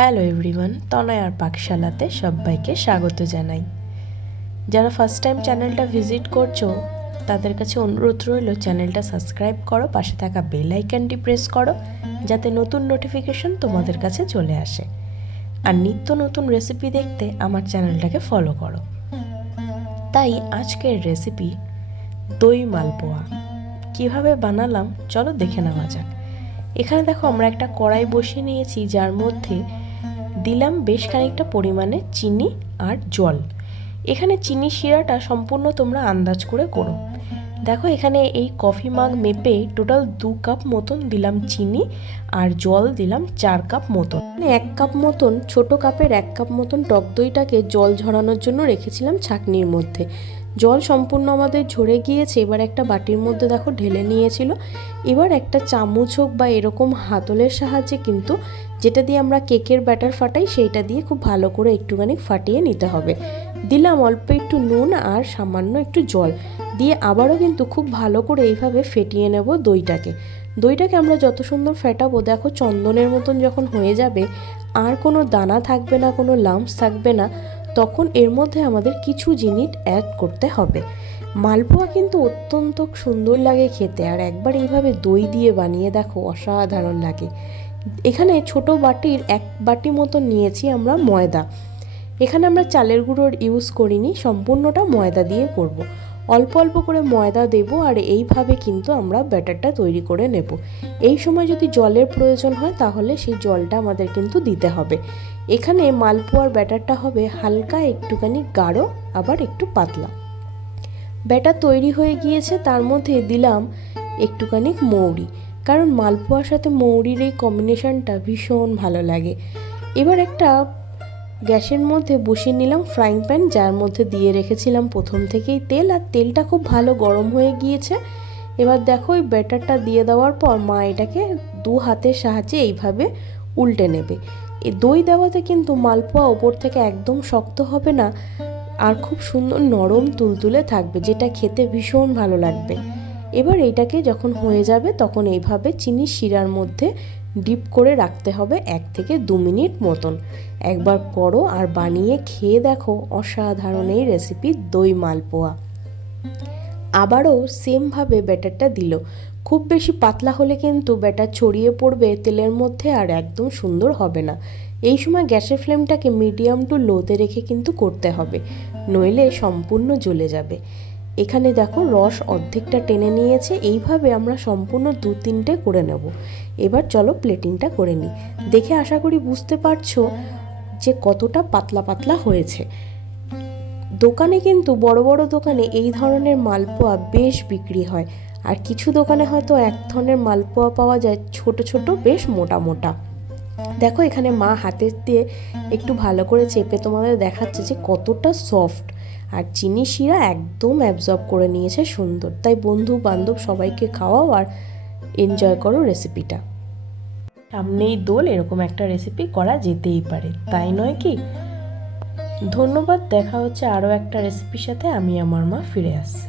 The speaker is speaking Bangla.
হ্যালো এভরিওয়ান, তনয়ার পাকশালাতে সবাইকে স্বাগত জানাই। যারা ফার্স্ট টাইম চ্যানেলটা ভিজিট করছো তাদের কাছে অনুরোধ রইল চ্যানেলটা সাবস্ক্রাইব করো, পাশে থাকা বেল আইকনটি প্রেস করো যাতে নতুন নোটিফিকেশন তোমাদের কাছে চলে আসে। আর নিত্য নতুন রেসিপি দেখতে আমার চ্যানেলটাকে ফলো করো। তাই আজকের রেসিপি দই মালপোয়া কিভাবে বানালাম চলো দেখে নেওয়া যাক। এখানে দেখো আমরা একটা কড়াই বসিয়ে নিয়েছি, যার মধ্যে দিলাম বেশ খানিকটা পরিমাণে চিনি আর জল। এখানে চিনি শিরাটা সম্পূর্ণ তোমরা আন্দাজ করে করো। দেখো এখানে এই কফি মাগ মেপে টোটাল 2 কাপ মতন দিলাম চিনি আর জল দিলাম 4 কাপ মতন। 1 কাপ মতন, ছোট কাপের 1 কাপ মতন টক দইটাকে জল ঝরানোর জন্য রেখেছিলাম ছাঁকনির মধ্যে। জল সম্পূর্ণ আমাদের ঝরে গিয়েছে। এবার একটা বাটির মধ্যে দেখো ঢেলে নিয়েছিল। এবার একটা চামচ হোক বা এরকম হাতলের সাহায্যে কিন্তু যেটা দিয়ে আমরা কেকের ব্যাটার ফাটাই সেইটা দিয়ে খুব ভালো করে একটুখানি ফাটিয়ে নিতে হবে। দিলাম অল্প একটু নুন আর সামান্য একটু জল দিয়ে আবারও কিন্তু খুব ভালো করে এইভাবে ফেটিয়ে নেব দইটাকে আমরা যত সুন্দর ফেটাবো দেখো চন্দনের মতন যখন হয়ে যাবে, আর কোনো দানা থাকবে না, কোনো লাম্পস থাকবে না, তখন এর মধ্যে আমাদের কিছু জিনিস অ্যাড করতে হবে। মালপোয়া কিন্তু অত্যন্ত সুন্দর লাগে খেতে, আর একবার এইভাবে দই দিয়ে বানিয়ে দেখো অসাধারণ লাগে। এখানে ছোট বাটির 1 বাটি মতো নিয়েছি আমরা ময়দা। এখানে আমরা চালের গুঁড়োর ইউজ করিনি, সম্পূর্ণটা ময়দা দিয়ে করব। অল্প অল্প করে ময়দা দেব আর এইভাবে কিন্তু আমরা ব্যাটারটা তৈরি করে নেব। এই সময় যদি জলের প্রয়োজন হয় তাহলে সেই জলটা আমাদের কিন্তু দিতে হবে। এখানে মালপোয়ার ব্যাটারটা হবে হালকা একটুখানি গাঢ় আবার একটু পাতলা। ব্যাটার তৈরি হয়ে গিয়েছে, তার মধ্যে দিলাম একটুখানি মৌরি, কারণ মালপোয়ার সাথে মৌরির এই কম্বিনেশনটা ভীষণ ভালো লাগে। এবার একটা গ্যাসের মধ্যে বসিয়ে নিলাম ফ্রাইং প্যান, যার মধ্যে দিয়ে রেখেছিলাম প্রথম থেকেই তেল, আর তেলটা খুব ভালো গরম হয়ে গিয়েছে। এবার দেখো এই ব্যাটারটা দিয়ে দেওয়ার পর মা এটাকে 2 হাতের সাহায্যে এইভাবে উল্টে নেবে। এই দই দেওয়াতে কিন্তু মালপোয়া ওপর থেকে একদম শক্ত হবে না, আর খুব সুন্দর নরম তুলতুলে থাকবে, যেটা খেতে ভীষণ ভালো লাগবে। এবার এইটাকে যখন হয়ে যাবে তখন এইভাবে চিনির শিরার মধ্যে ডিপ করে রাখতে হবে 1 থেকে 2 মিনিট মতন। একবার করো আর বানিয়ে খেয়ে দেখো অসাধারণ এই রেসিপি দই মালপোয়া। আবারও সেমভাবে ব্যাটারটা দিল। খুব বেশি পাতলা হলে কিন্তু ব্যাটার ছড়িয়ে পড়বে তেলের মধ্যে আর একদম সুন্দর হবে না। এই সময় গ্যাসের ফ্লেমটাকে মিডিয়াম টু লোতে রেখে কিন্তু করতে হবে, নইলে সম্পূর্ণ জ্বলে যাবে। এখানে দেখো রস অর্ধেকটা টেনে নিয়েছে। এইভাবে আমরা সম্পূর্ণ 2-3টে করে নেব। এবার চলো প্লেটিংটা করে নিই। দেখে আশা করি বুঝতে পারছো যে কতটা পাতলা পাতলা হয়েছে। দোকানে কিন্তু বড় বড় দোকানে এই ধরনের মালপোয়া বেশ বিক্রি হয়, আর কিছু দোকানে হয়তো এক ধরনের মালপোয়া পাওয়া যায় ছোট ছোট বেশ মোটা মোটা। দেখো এখানে মা হাতের দিয়ে একটু ভালো করে চেপে তোমাদের দেখাচ্ছে যে কতটা সফট, আর চিনি শিরা একদম অ্যাবজর্ব করে নিয়েছে সুন্দর। তাই বন্ধু বান্ধব সবাইকে খাওয়াও আর এনজয় করো রেসিপিটা। সামনেই দোল, এরকম একটা রেসিপি করা যেতেই পারে, তাই নয় কি? ধন্যবাদ, দেখা হচ্ছে আরও একটা রেসিপির সাথে। আমি আমার মা ফিরে আসছি।